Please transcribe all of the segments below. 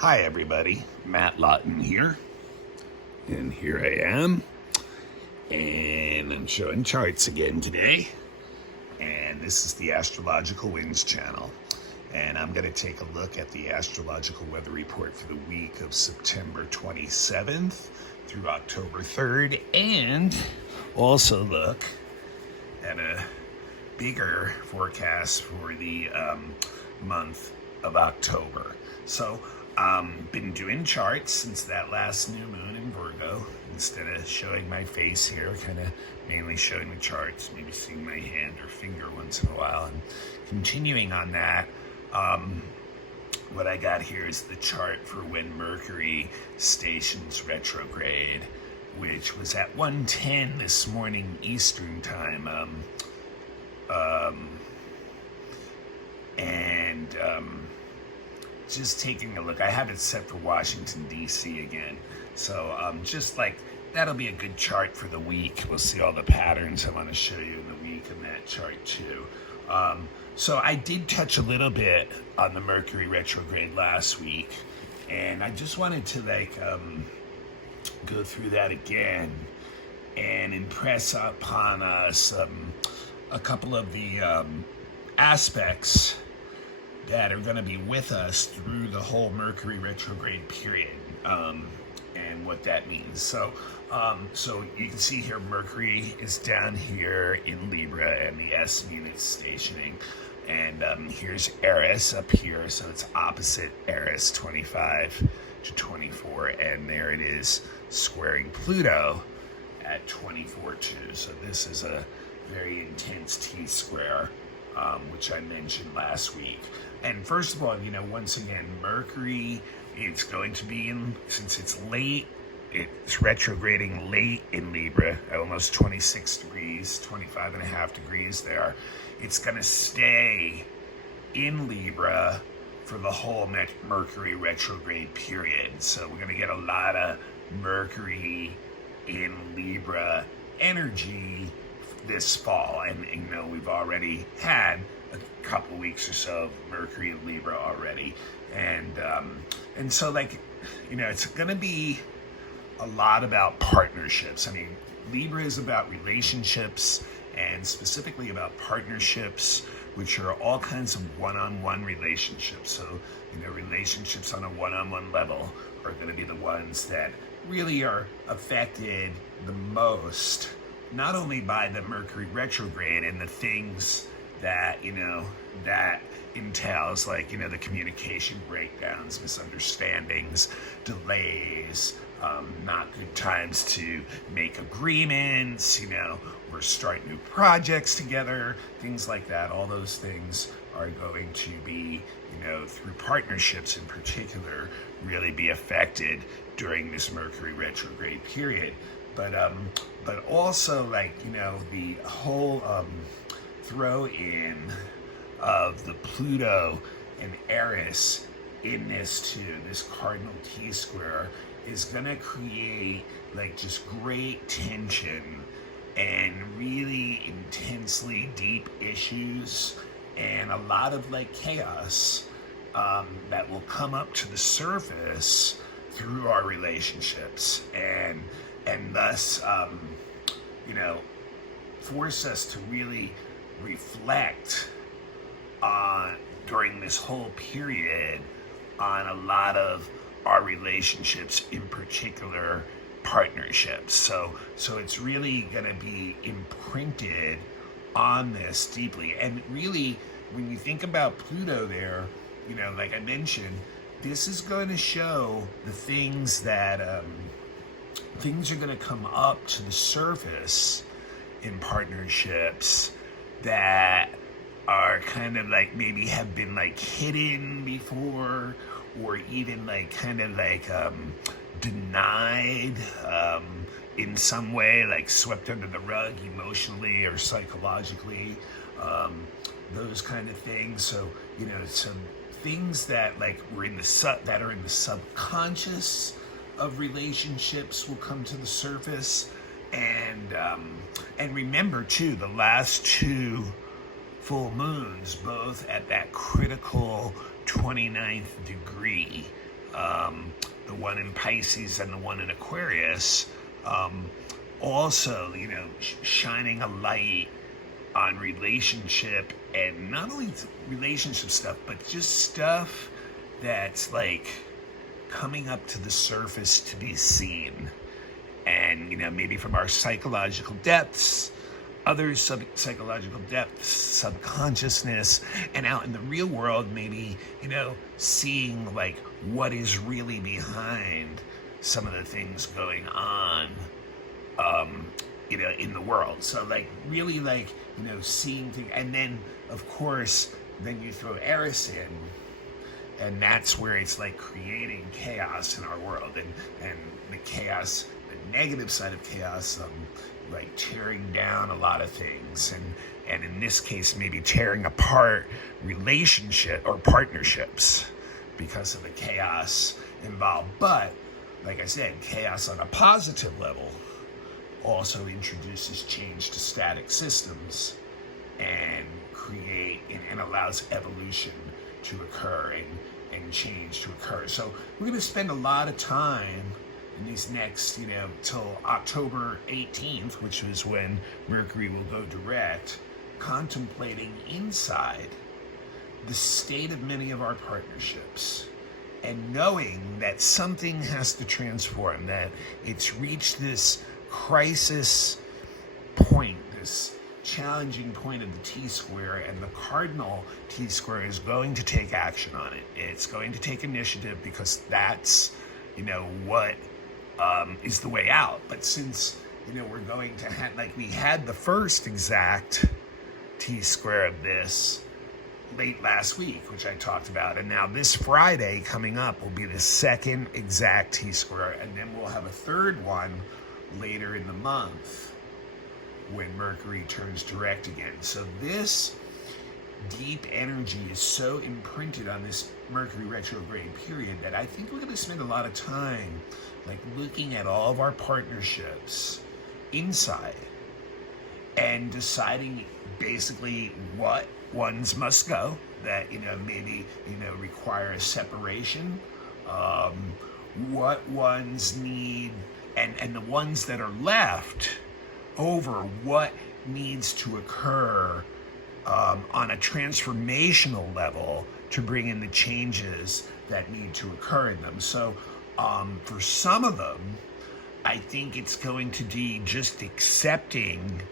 Hi everybody, Matt Lawton here, and here I am, and I'm showing charts again today, and this is the Astrological Winds channel, and I'm going to take a look at the Astrological Weather Report for the week of September 27th through October 3rd, and also look at a bigger forecast for the month of October. So been doing charts since that last new moon in Virgo. Instead of showing my face here, kind of mainly showing the charts, maybe seeing my hand or finger once in a while. And continuing on that, what I got here is the chart for when Mercury stations retrograde, which was at 1:10 this morning Eastern time. Just taking a look. I have it set for Washington, D.C. again. So just like, that'll be a good chart for the week. We'll see all the patterns I want to show you in the week in that chart too. So I did touch a little bit on the Mercury retrograde last week. And I just wanted to go through that again and impress upon us a couple of the aspects that are going to be with us through the whole Mercury retrograde period, and what that means. So you can see here Mercury is down here in Libra, and the S unit's stationing. And here's Eris up here, so it's opposite Eris, 25 to 24, and there it is squaring Pluto at 24-2. So this is a very intense T-square, which I mentioned last week. And first of all, once again, Mercury, it's going to be since it's late, it's retrograding late in Libra, almost 26 degrees, 25 and a half degrees there. It's going to stay in Libra for the whole Mercury retrograde period. So we're going to get a lot of Mercury in Libra energy this fall. And we've already had a couple weeks or so of Mercury in Libra already. And so it's going to be a lot about partnerships. I mean, Libra is about relationships, and specifically about partnerships, which are all kinds of one-on-one relationships. So, relationships on a one-on-one level are going to be the ones that really are affected the most, not only by the Mercury retrograde and the things that, that entails, the communication breakdowns, misunderstandings, delays, not good times to make agreements, or start new projects together, things like that. All those things are going to be, through partnerships in particular, really be affected during this Mercury retrograde period. But also, the whole throw in of the Pluto and Eris in this too, this cardinal T-square, is going to create just great tension and really intensely deep issues, and a lot of chaos that will come up to the surface through our relationships, and thus force us to really reflect on, during this whole period, on a lot of our relationships, in particular partnerships. So it's really going to be imprinted on this deeply. And really, when you think about Pluto there, like I mentioned, this is going to show the things that things are going to come up to the surface in partnerships that are kind of maybe have been hidden before, or even denied in some way, swept under the rug emotionally or psychologically, those kind of things. So some things that were in the that are in the subconscious of relationships will come to the surface. And remember too, the last two full moons, both at that critical 29th degree, one in Pisces and the one in Aquarius, also, shining a light on relationship, and not only relationship stuff, but just stuff that's like coming up to the surface to be seen. And, maybe from our psychological depths, other psychological depths, subconsciousness, and out in the real world, maybe, seeing like what is really behind some of the things going on, in the world. So like really like, seeing things. And then of course, then you throw Eris in, and that's where it's like creating chaos in our world, and the chaos, the negative side of chaos, like tearing down a lot of things, and in this case maybe tearing apart relationship or partnerships because of the chaos involved. But like I said, chaos on a positive level also introduces change to static systems and and allows evolution to occur and change to occur. So we're going to spend a lot of time in these next, till October 18th, which is when Mercury will go direct, contemplating inside the state of many of our partnerships, and knowing that something has to transform, that it's reached this crisis point, this challenging point of the T-square, and the cardinal T-square is going to take action on it. It's going to take initiative, because that's, what is the way out. But since, we're going to have, like we had the first exact T-square of this late last week, which I talked about, and now this Friday coming up will be the second exact T-square, and then we'll have a third one later in the month when Mercury turns direct again. So this deep energy is so imprinted on this Mercury retrograde period that I think we're going to spend a lot of time like looking at all of our partnerships inside and deciding basically what ones must go, that maybe require a separation, what ones need, and the ones that are left over, what needs to occur on a transformational level to bring in the changes that need to occur in them. So for some of them, I think it's going to be just accepting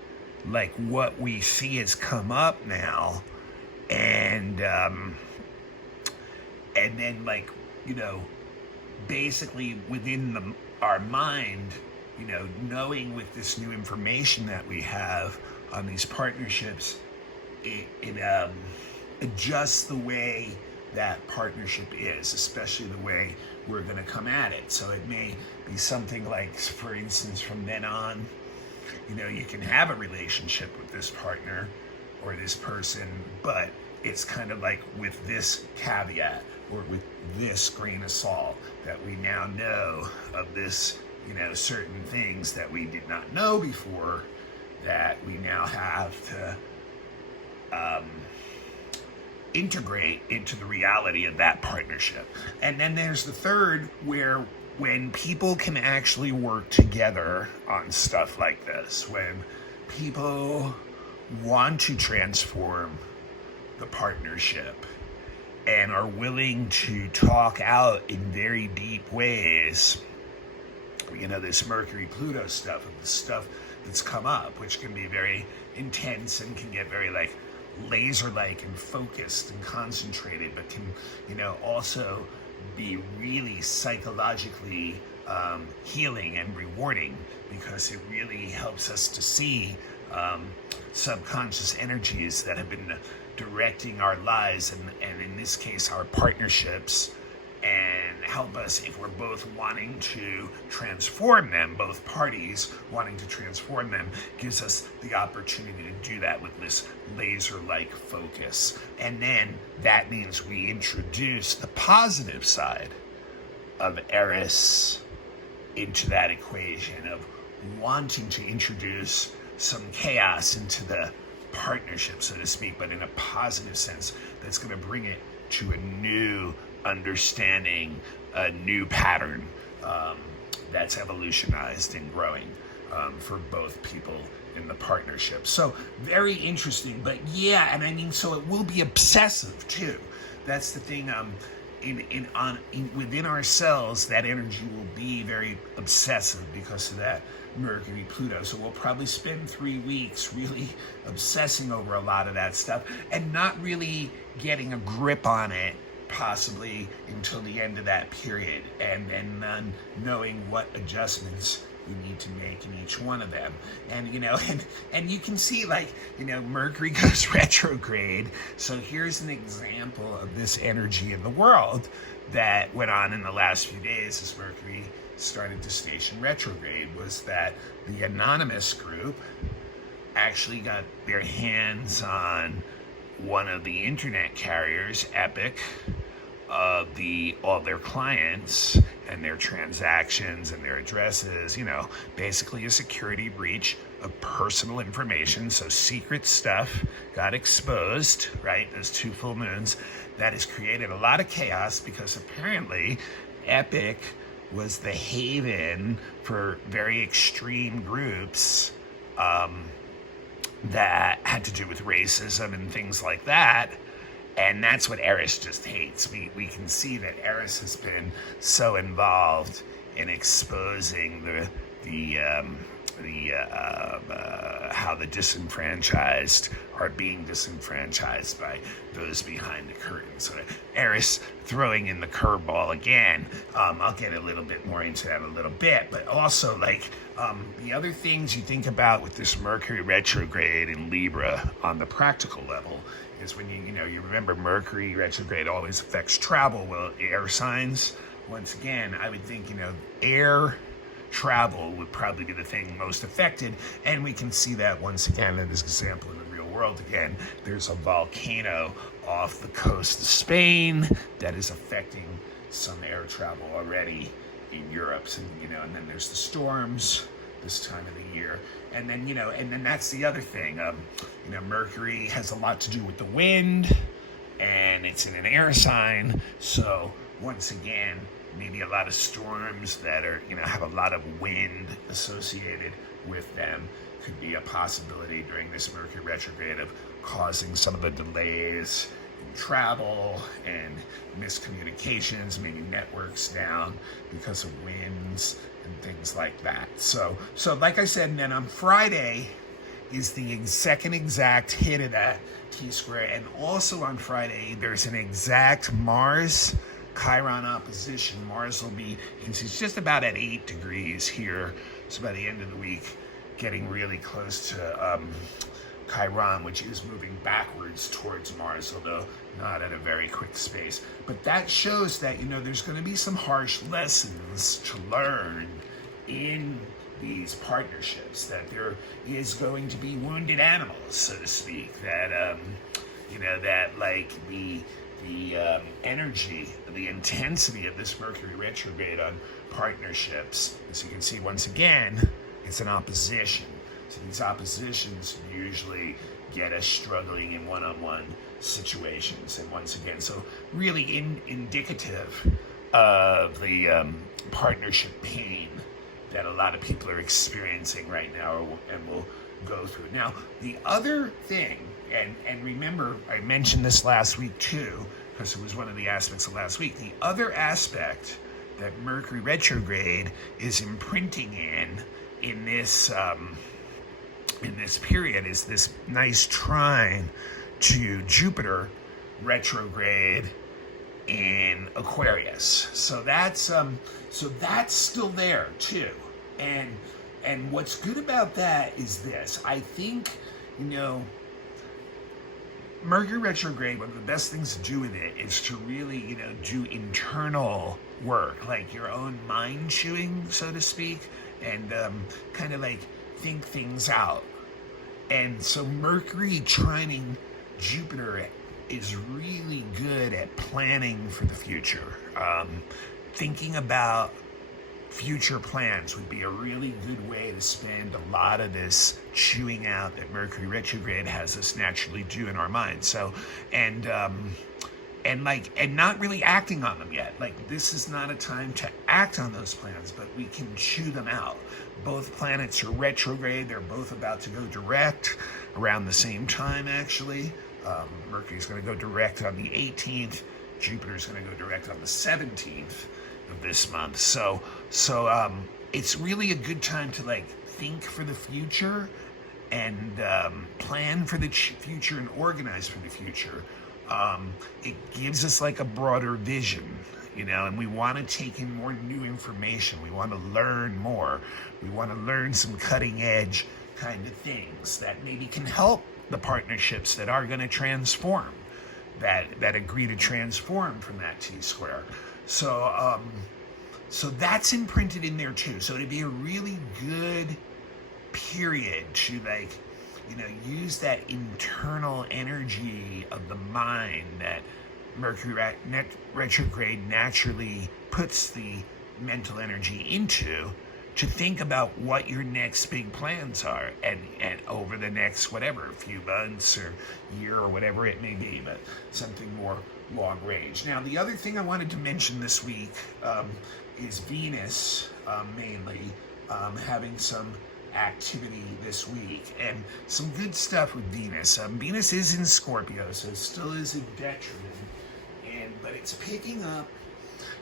like what we see has come up now, and then like basically within our mind, knowing with this new information that we have on these partnerships, it adjusts the way that partnership is, especially the way we're going to come at it. So it may be something like, for instance, from then on, you can have a relationship with this partner or this person, but it's kind of like with this caveat or with this grain of salt, that we now know of this, certain things that we did not know before, that we now have to integrate into the reality of that partnership. And then there's the third, where when people can actually work together on stuff like this, when people want to transform the partnership and are willing to talk out in very deep ways, this Mercury-Pluto stuff, the stuff that's come up, which can be very intense and can get very like laser-like and focused and concentrated, but can, also be really psychologically healing and rewarding, because it really helps us to see subconscious energies that have been directing our lives, and in this case our partnerships, and help us if we're both wanting to transform them, both parties wanting to transform them, gives us the opportunity to do that with this laser-like focus. And then that means we introduce the positive side of Eris into that equation of wanting to introduce some chaos into the partnership, so to speak, but in a positive sense that's going to bring it to a new understanding, a new pattern that's evolutionized and growing for both people in the partnership. So very interesting. But yeah, and I mean, so it will be obsessive too. That's the thing. Within ourselves, that energy will be very obsessive because of that Mercury Pluto. So we'll probably spend 3 weeks really obsessing over a lot of that stuff and not really getting a grip on it possibly until the end of that period, and then knowing what adjustments you need to make in each one of them. And and you can see, like, Mercury goes retrograde. So here's an example of this energy in the world that went on in the last few days as Mercury started to station retrograde, was that the anonymous group actually got their hands on one of the internet carriers, Epic, of all their clients and their transactions and their addresses, basically a security breach of personal information. So secret stuff got exposed, right? Those 2 full moons. That has created a lot of chaos because apparently Epic was the haven for very extreme groups that had to do with racism and things like that. And that's what Eris just hates. We can see that Eris has been so involved in exposing how the disenfranchised are being disenfranchised by those behind the curtain. So Eris throwing in the curveball again. I'll get a little bit more into that in a little bit, but also the other things you think about with this Mercury retrograde in Libra on the practical level is when you remember Mercury retrograde always affects travel. Well, air signs, once again, I would think air travel would probably be the thing most affected, and we can see that once again in this example in the real world again. There's a volcano off the coast of Spain that is affecting some air travel already in Europe, and then there's the storms this time of the year, and then that's the other thing. Mercury has a lot to do with the wind, and it's in an air sign, so once again, maybe a lot of storms that are, have a lot of wind associated with them could be a possibility during this Mercury retrograde of causing some of the delays in travel and miscommunications, maybe networks down because of winds and things like that. So like I said, and then on Friday is the second exact hit of that T-square, and also on Friday there's an exact Mars Chiron opposition. Mars will be, it's just about at 8 degrees here. So by the end of the week, getting really close to Chiron, which is moving backwards towards Mars, although not at a very quick space. But that shows that, there's going to be some harsh lessons to learn in these partnerships, that there is going to be wounded animals, so to speak, that, that like the energy, the intensity of this Mercury retrograde on partnerships, as you can see, once again, it's an opposition. So these oppositions usually get us struggling in one-on-one situations. And once again, so really indicative of the partnership pain that a lot of people are experiencing right now and will go through. Now, the other thing, and remember, I mentioned this last week too, because it was one of the aspects of last week. The other aspect that Mercury retrograde is imprinting in this period is this nice trine to Jupiter retrograde in Aquarius. So that's still there too. And what's good about that is this. I think, Mercury retrograde, one of the best things to do with it is to really, do internal work, like your own mind chewing, so to speak, and kind of like think things out. And so Mercury trining Jupiter is really good at planning for the future. Thinking about future plans would be a really good way to spend a lot of this chewing out that Mercury retrograde has us naturally do in our minds. So, and not really acting on them yet. Like, this is not a time to act on those plans, but we can chew them out. Both planets are retrograde. They're both about to go direct around the same time, actually. Mercury's going to go direct on the 18th. Jupiter's going to go direct on the 17th of this month. So it's really a good time to like think for the future and plan for the future and organize for the future. It gives us like a broader vision, you know, and we want to take in more new information. We want to learn more. We want to learn some cutting edge kind of things that maybe can help the partnerships that are going to transform, that agree to transform from that T-square. So that's imprinted in there too. So it'd be a really good period to like, you know, use that internal energy of the mind that Mercury retrograde naturally puts the mental energy into, to think about what your next big plans are and over the next whatever few months or year or whatever it may be, but something more long range. Now the other thing I wanted to mention this week is Venus, mainly having some activity this week and some good stuff with Venus. Venus is in Scorpio, so it still is in detriment, but it's picking up,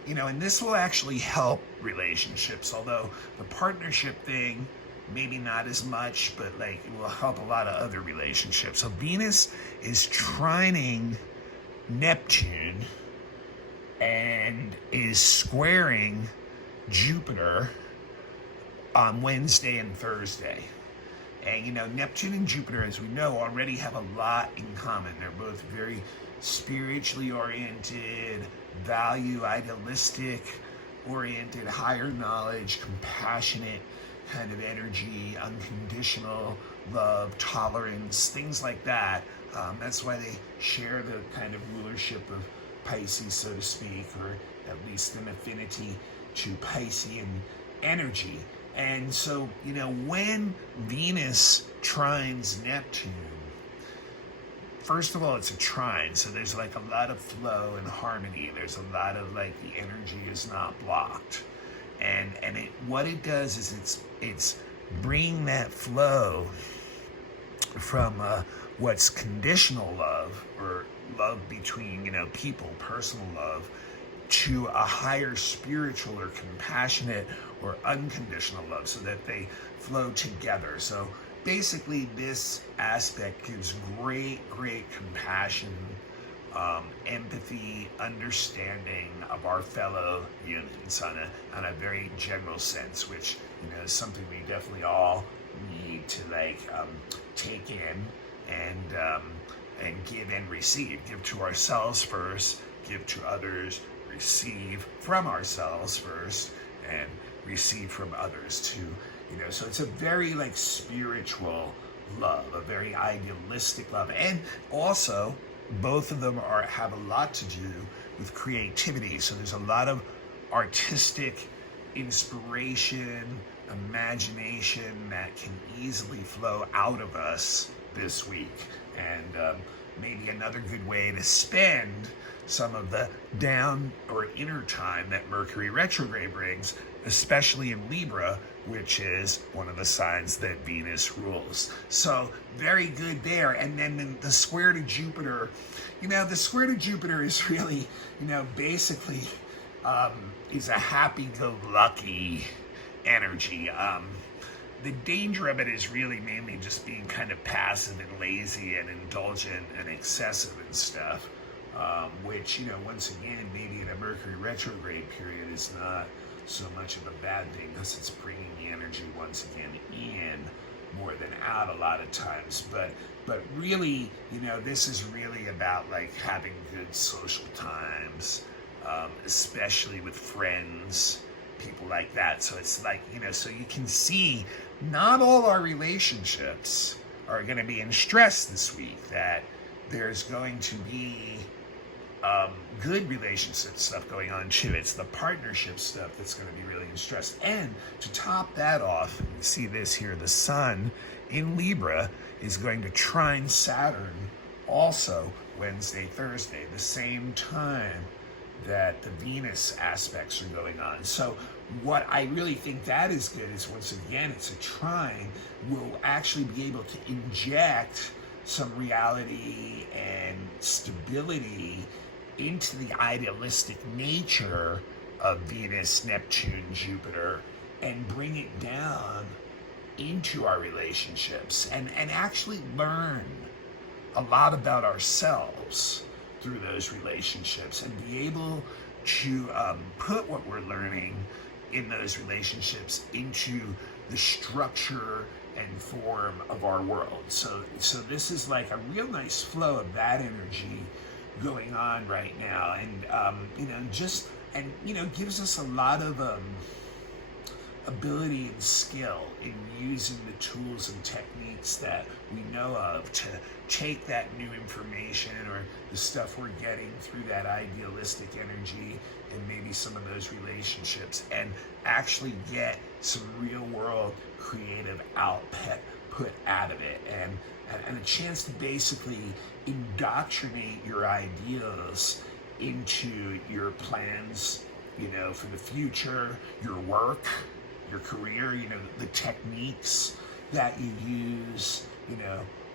you know, and this will actually help relationships, although the partnership thing maybe not as much, but like it will help a lot of other relationships. So Venus is trining Neptune and is squaring Jupiter on Wednesday and Thursday. And you know, Neptune and Jupiter, as we know, already have a lot in common. They're both very spiritually oriented, value, idealistic oriented, higher knowledge, compassionate kind of energy, unconditional love, tolerance, things like that. That's why they share the kind of rulership of Pisces, so to speak, or at least an affinity to Piscean energy. And so, you know, when Venus trines Neptune, first of all, it's a trine, so there's like a lot of flow and harmony. There's a lot of like the energy is not blocked, and what it does is it's bringing that flow from what's conditional love or love between, you know, people, personal love, to a higher spiritual or compassionate or unconditional love, so that they flow together. So basically this aspect gives great compassion, empathy, understanding of our fellow humans on a very general sense, which, you know, is something we definitely all need to like take in and give and receive. Give to ourselves first, give to others, receive from ourselves first, and receive from others too. You know, so it's a very like spiritual love, a very idealistic love, and also both of them have a lot to do with creativity. So there's a lot of artistic inspiration, imagination that can easily flow out of us this week, and maybe another good way to spend some of the down or inner time that Mercury retrograde brings, especially in Libra, which is one of the signs that Venus rules. So very good there. And then the square to Jupiter, you know, the square to Jupiter is really, you know, basically is a happy-go-lucky energy. The danger of it is really mainly just being kind of passive and lazy and indulgent and excessive and stuff, which, you know, once again, maybe in a Mercury retrograde period is not so much of a bad thing, because it's bringing the energy once again in more than out a lot of times. But really, you know, this is really about like having good social times, especially with friends, people like that. So it's like, you know, so you can see not all our relationships are going to be in stress this week, that there's going to be good relationship stuff going on too. It's the partnership stuff that's going to be really in stress. And to top that off, you see this here, the sun in Libra is going to trine Saturn also Wednesday, Thursday, the same time that the Venus aspects are going on. So what I really think that is good is, once again, it's a trine, we'll actually be able to inject some reality and stability into the idealistic nature of Venus, Neptune, Jupiter, and bring it down into our relationships, and actually learn a lot about ourselves through those relationships, and be able to put what we're learning in those relationships into the structure and form of our world. So this is like a real nice flow of that energy going on right now, and gives us a lot of ability and skill in using the tools and techniques that we know of to take that new information or the stuff we're getting through that idealistic energy and maybe some of those relationships, and actually get some real world creative output out of it, and a chance to basically indoctrinate your ideas into your plans, for the future, your work, your career, the techniques that you use,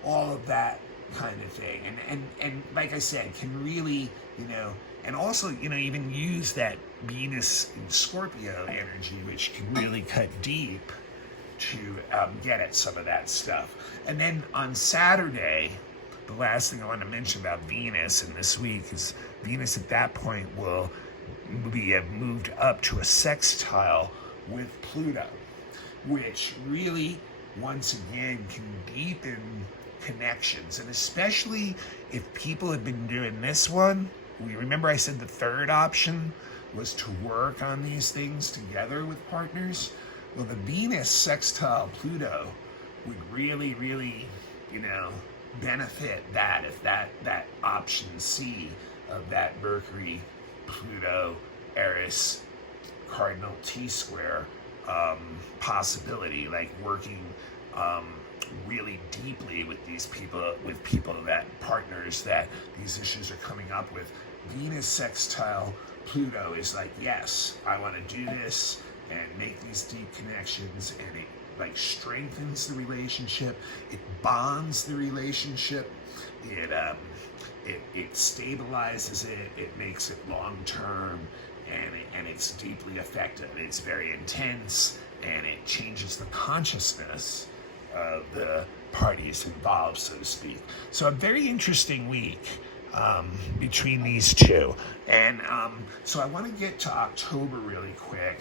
all of that kind of thing. And like I said, can really, and also, even use that Venus and Scorpio energy, which can really cut deep to get at some of that stuff. And then on Saturday, the last thing I want to mention about Venus in this week is Venus at that point will be moved up to a sextile with Pluto, which really, once again, can deepen connections. And especially if people have been doing this one, remember I said the third option was to work on these things together with partners. Well, the Venus sextile Pluto would really, really, benefit that, if that option C of that Mercury, Pluto, Eris, Cardinal T-square possibility, like working really deeply with these people, partners that these issues are coming up with. Venus sextile Pluto is like, yes, I want to do this and make these deep connections, and it like strengthens the relationship, it bonds the relationship, it stabilizes it, it makes it long term, and it's deeply effective. It's very intense, and it changes the consciousness of the parties involved, so to speak. So a very interesting week between these two. And so I want to get to October really quick.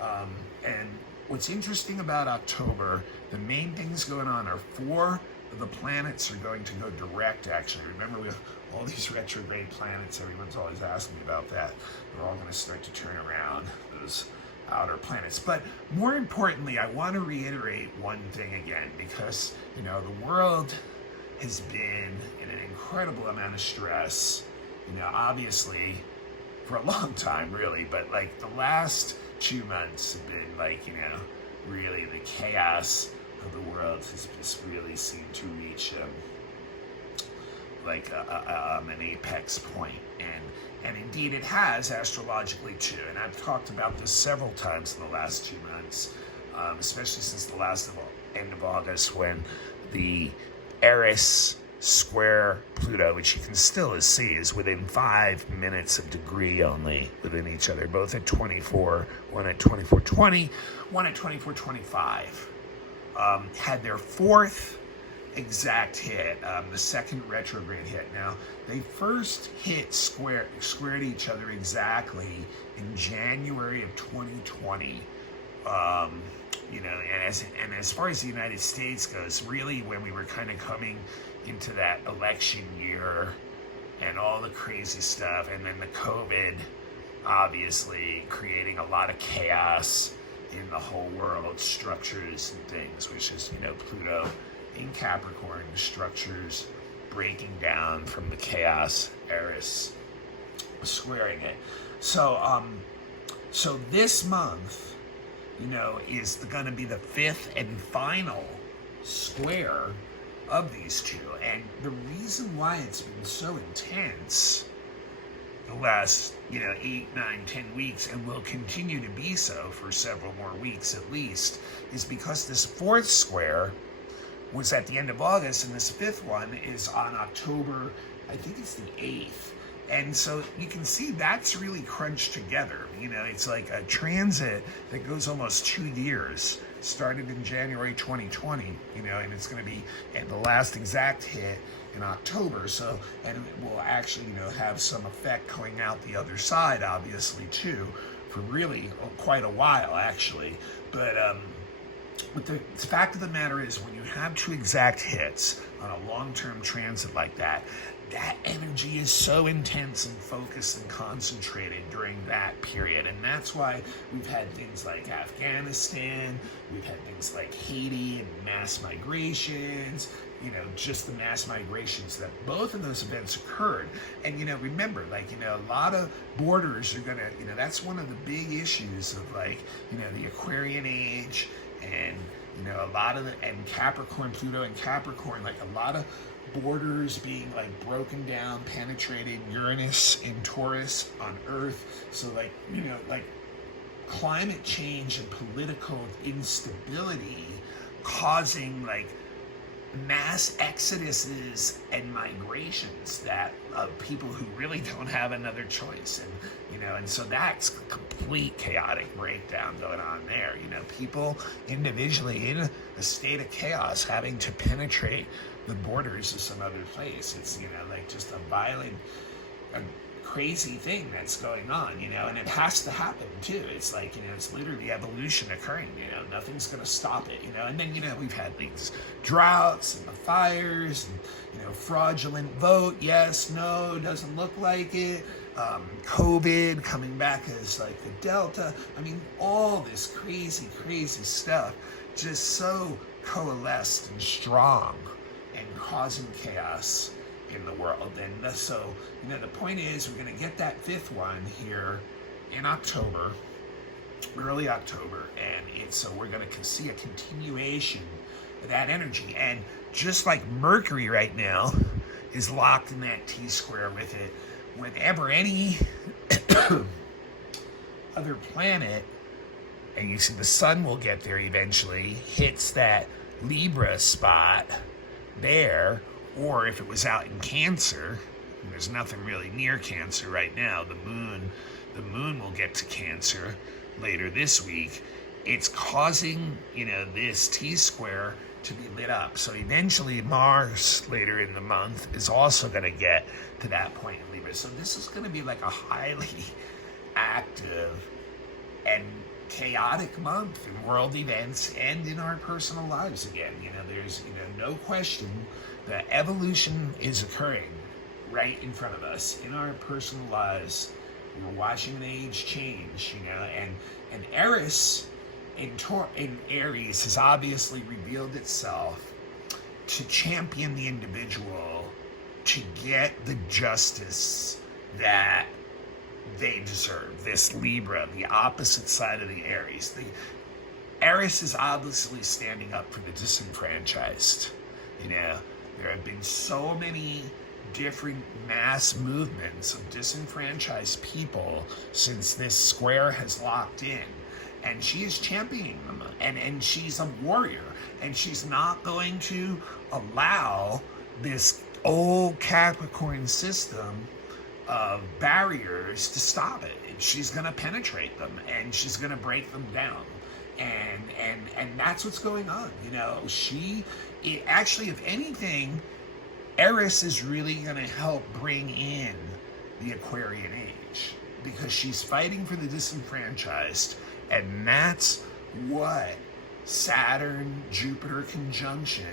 And what's interesting about October, the main things going on are 4 of the planets are going to go direct, actually. Remember, with all these retrograde planets, everyone's always asking me about that. They're all going to start to turn around, those outer planets. But more importantly, I want to reiterate one thing again, because, the world has been in an incredible amount of stress, obviously, for a long time, really. But, like, the last 2 months have been, like, really the chaos of the world has just really seemed to reach an apex point, and indeed it has astrologically too. And I've talked about this several times in the last 2 months, especially since the end of August, when the Eris square Pluto, which you can still see, is within 5 minutes of degree only within each other, both at 24, one at 24:20, one at 24:25. Had their 4th exact hit, the second retrograde hit. Now, they first hit squared each other exactly in January of 2020. And as far as the United States goes, really when we were kind of coming into that election year and all the crazy stuff, and then the COVID obviously creating a lot of chaos in the whole world, structures and things, which is, Pluto in Capricorn, structures breaking down from the chaos, Eris squaring it. So this month, is going to be the 5th and final square of these two. And the reason why it's been so intense the last, 8, 9, 10 weeks, and will continue to be so for several more weeks at least, is because this fourth square was at the end of August, and this fifth one is on October, I think it's the 8th. And so you can see that's really crunched together. It's like a transit that goes almost 2 years, started in January 2020, and it's going to be at the last exact hit in October. So, and it will actually, have some effect going out the other side, obviously, too, for really quite a while, actually. But the fact of the matter is, when you have 2 exact hits on a long-term transit like that, that energy is so intense and focused and concentrated during that period. And that's why we've had things like Afghanistan, we've had things like Haiti and mass migrations, just the mass migrations that both of those events occurred. And, remember, a lot of borders are going to, that's one of the big issues of the Aquarian age and, a lot of and Capricorn, Pluto and Capricorn, a lot of borders being broken down, penetrated, Uranus in Taurus on Earth. So climate change and political instability causing mass exoduses and migrations that of people who really don't have another choice. And so that's a complete chaotic breakdown going on there. People individually in a state of chaos having to penetrate the borders of some other place. It's, just a violent, crazy thing that's going on, and it has to happen too. It's it's literally evolution occurring, nothing's going to stop it, and then, we've had these droughts and the fires and, fraudulent vote, yes, no, doesn't look like it, COVID coming back as the Delta. All this crazy stuff just so coalesced and strong and causing chaos in the world. And so, the point is, we're going to get that fifth one here in October, early October, and so we're going to see a continuation of that energy. And just like Mercury right now is locked in that T-square with it, whenever any other planet, and you see the sun will get there eventually, hits that Libra spot there, or if it was out in Cancer, and there's nothing really near Cancer right now, the moon will get to Cancer later this week. It's causing, this T-square to be lit up. So eventually Mars later in the month is also going to get to that point in Libra. So this is going to be a highly active and chaotic month in world events and in our personal lives again. There's, no question that evolution is occurring right in front of us in our personal lives. We're watching an age change, and Eris in Aries has obviously revealed itself to champion the individual to get the justice that they deserve. This Libra, the opposite side of the Aries. The Eris is obviously standing up for the disenfranchised. There have been so many different mass movements of disenfranchised people since this square has locked in. And she is championing them, and she's a warrior, and she's not going to allow this old Capricorn system of barriers to stop it. She's going to penetrate them, and she's going to break them down, and that's what's going on. Actually, if anything, Eris is really going to help bring in the Aquarian age, because she's fighting for the disenfranchised. And that's what Saturn-Jupiter conjunction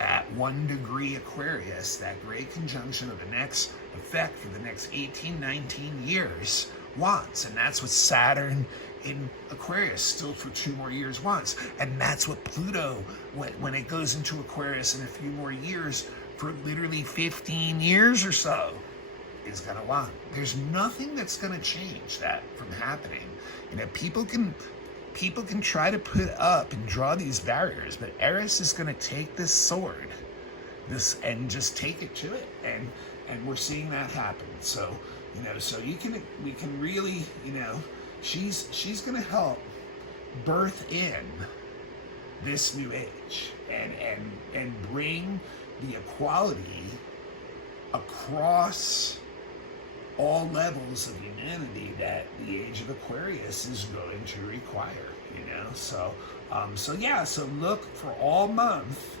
at 1 degree Aquarius, that great conjunction of the next effect for the next 18, 19 years wants. And that's what Saturn in Aquarius still for 2 more years wants. And that's what Pluto, when it goes into Aquarius in a few more years, for literally 15 years or so, is going to want. There's nothing that's going to change that from happening. People can try to put up and draw these barriers, but Eris is going to take this sword, and just take it to it, and we're seeing that happen. So, So we can really, she's going to help birth in this new age and bring the equality across all levels of humanity that the age of Aquarius is going to require, So look for all month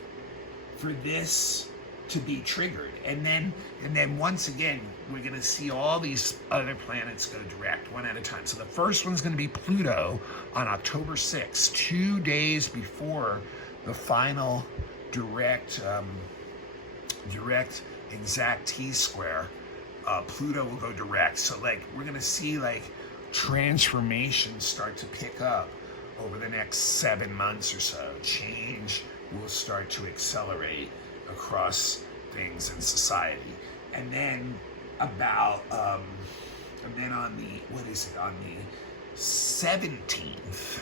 for this to be triggered. And then once again, we're going to see all these other planets go direct one at a time. So the first one's going to be Pluto on October 6th, 2 days before the final direct exact T-square. Pluto will go direct. So we're going to see transformations start to pick up over the next 7 months or so. Change will start to accelerate across things in society. And then on the 17th,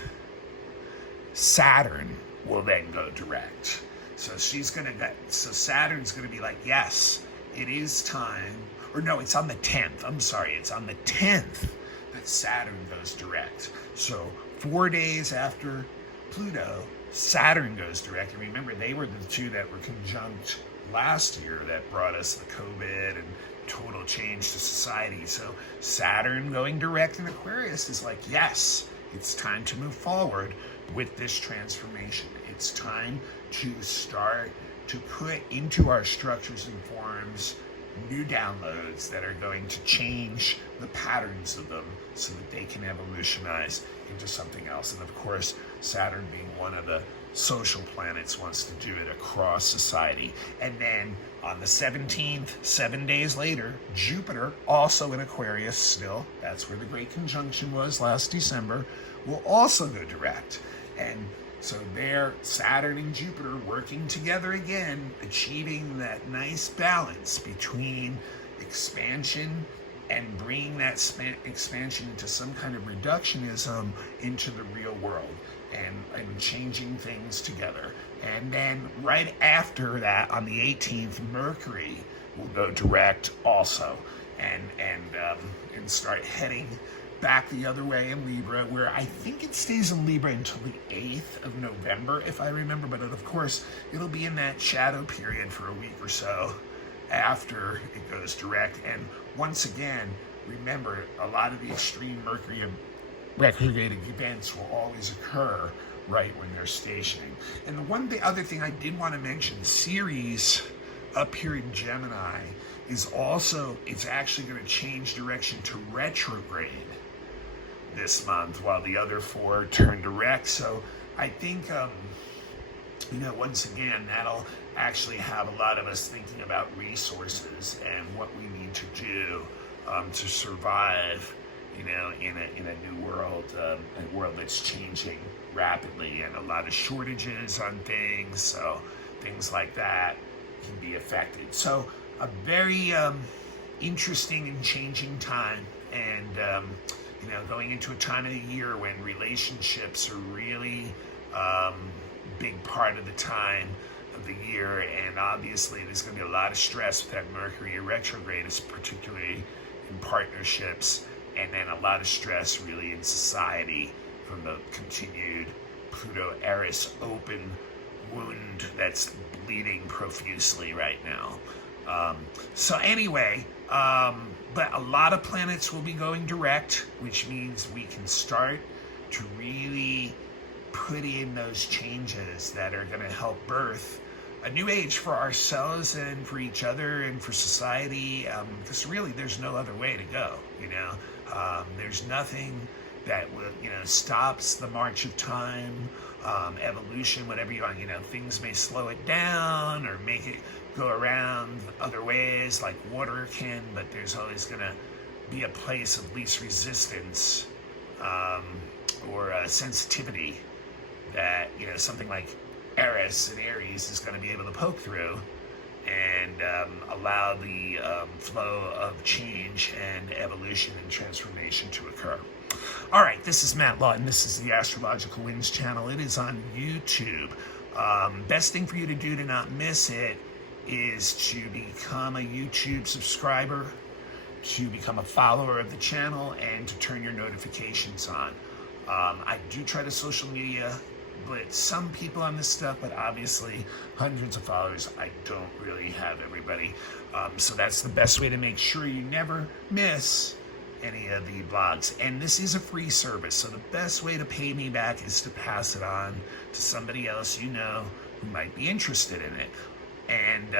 Saturn will then go direct. So Saturn's gonna be like, yes, it is time. Or no, it's on the 10th. I'm sorry, it's on the 10th that Saturn goes direct. So 4 days after Pluto, Saturn goes direct. And remember, they were the two that were conjunct last year that brought us the COVID and total change to society. So Saturn going direct in Aquarius is like, yes, it's time to move forward with this transformation. It's time to start to put into our structures and forms new downloads that are going to change the patterns of them so that they can evolutionize into something else. And of course, Saturn being one of the social planets wants to do it across society. And then on the 17th, 7 days later, Jupiter, also in Aquarius still, that's where the great conjunction was last December, will also go direct. And so there, Saturn and Jupiter working together again, achieving that nice balance between expansion and bringing that expansion into some kind of reductionism into the real world and changing things together. And then right after that, on the 18th, Mercury will go direct also and start heading back the other way in Libra, where I think it stays in Libra until the 8th of November, if I remember. But of course, it'll be in that shadow period for a week or so after it goes direct. And once again, remember, a lot of the extreme Mercury retrograde events will always occur right when they're stationing. And the other thing I did want to mention, Ceres up here in Gemini is also, it's actually going to change direction to retrograde this month, while the other four turn direct. So I think, once again, that'll actually have a lot of us thinking about resources and what we need to do to survive, in a new world, a world that's changing rapidly, and a lot of shortages on things. So things like that can be affected. So a very interesting and changing time, and going into a time of the year when relationships are really big part of the time of the year. And obviously there's going to be a lot of stress with that Mercury retrograde, particularly in partnerships, and then a lot of stress really in society from the continued Pluto Eris open wound that's bleeding profusely right now. So anyway, but a lot of planets will be going direct, which means we can start to really put in those changes that are going to help birth a new age for ourselves and for each other and for society, because really there's no other way to go. There's nothing that will, stops the march of time, evolution, whatever you want. Things may slow it down or make it go around other ways like water can, but there's always going to be a place of least resistance or sensitivity that, something like Eris and Aries is going to be able to poke through and allow the flow of change and evolution and transformation to occur. All right, this is Matt Lawton. This is the Astrological Winds channel. It is on YouTube. Best thing for you to do to not miss it is to become a YouTube subscriber to become a follower of the channel and to turn your notifications on. I do try to social media, but some people on this stuff, but obviously hundreds of followers, I don't really have everybody. So that's the best way to make sure you never miss any of the blogs. And this is a free service, so the best way to pay me back is to pass it on to somebody else you know who might be interested in it. And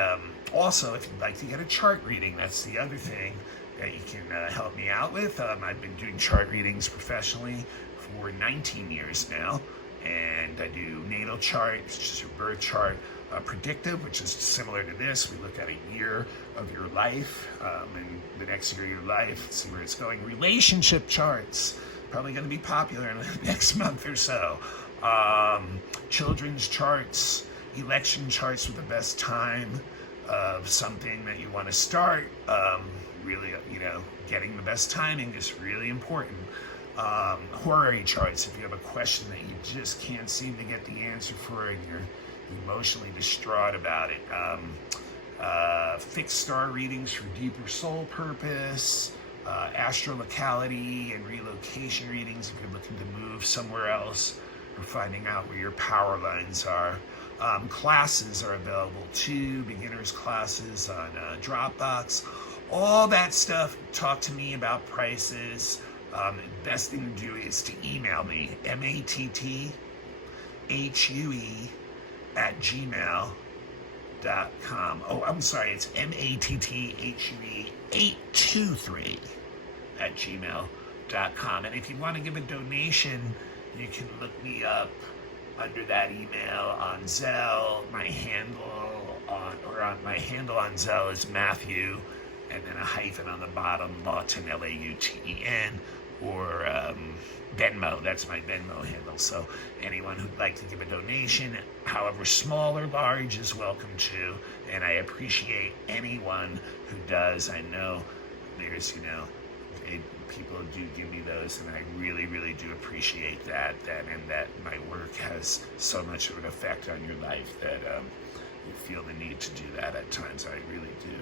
also, if you'd like to get a chart reading, that's the other thing that you can help me out with. I've been doing chart readings professionally for 19 years now, and I do natal chart, which is your birth chart, predictive, which is similar to this. We look at a year of your life, and the next year of your life, see where it's going. Relationship charts, probably going to be popular in the next month or so. Children's charts, election charts with the best time of something that you want to start. Really, getting the best timing is really important. Horary charts, if you have a question that you just can't seem to get the answer for and you're emotionally distraught about it. Fixed star readings for deeper soul purpose. Astrolocality and relocation readings if you're looking to move somewhere else or finding out where your power lines are. Classes are available too, beginners classes on Dropbox. All that stuff. Talk to me about prices. Best thing to do is to email me, mattthue@gmail.com. Oh, I'm sorry, it's mattthue823@gmail.com. And if you want to give a donation, you can look me up under that email on Zelle. My handle on Zelle is Matthew, and then a hyphen on the bottom, Lawton, Lauten, or Venmo. That's my Venmo handle. So anyone who'd like to give a donation, however small or large, is welcome to. And I appreciate anyone who does. I know there's, people do give me those, and I really, really do appreciate that and that my work has so much of an effect on your life that you feel the need to do that at times. I really do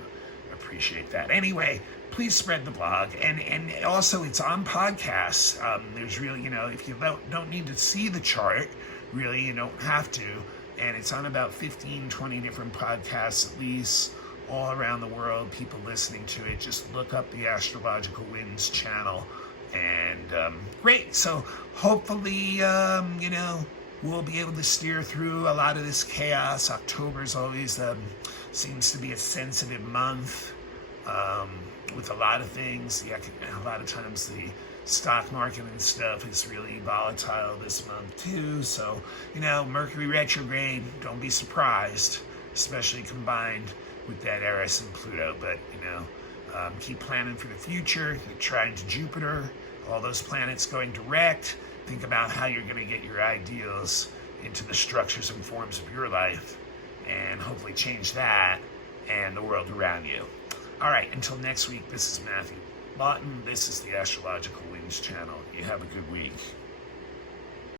appreciate that. Anyway, please spread the blog, and also it's on podcasts. There's really, if you don't need to see the chart, really, you don't have to, and it's on about 15-20 different podcasts at least, all around the world, people listening to it. Just look up the Astrological Winds channel, and great. So hopefully, we'll be able to steer through a lot of this chaos. October's always seems to be a sensitive month with a lot of things. A lot of times the stock market and stuff is really volatile this month too. So, Mercury Retrograde, don't be surprised, especially combined with that Eris and Pluto. But, keep planning for the future. You're trying to Jupiter, all those planets going direct. Think about how you're going to get your ideals into the structures and forms of your life, and hopefully change that and the world around you. All right, until next week, this is Matthew Lawton. This is the Astrological Winds channel. You have a good week.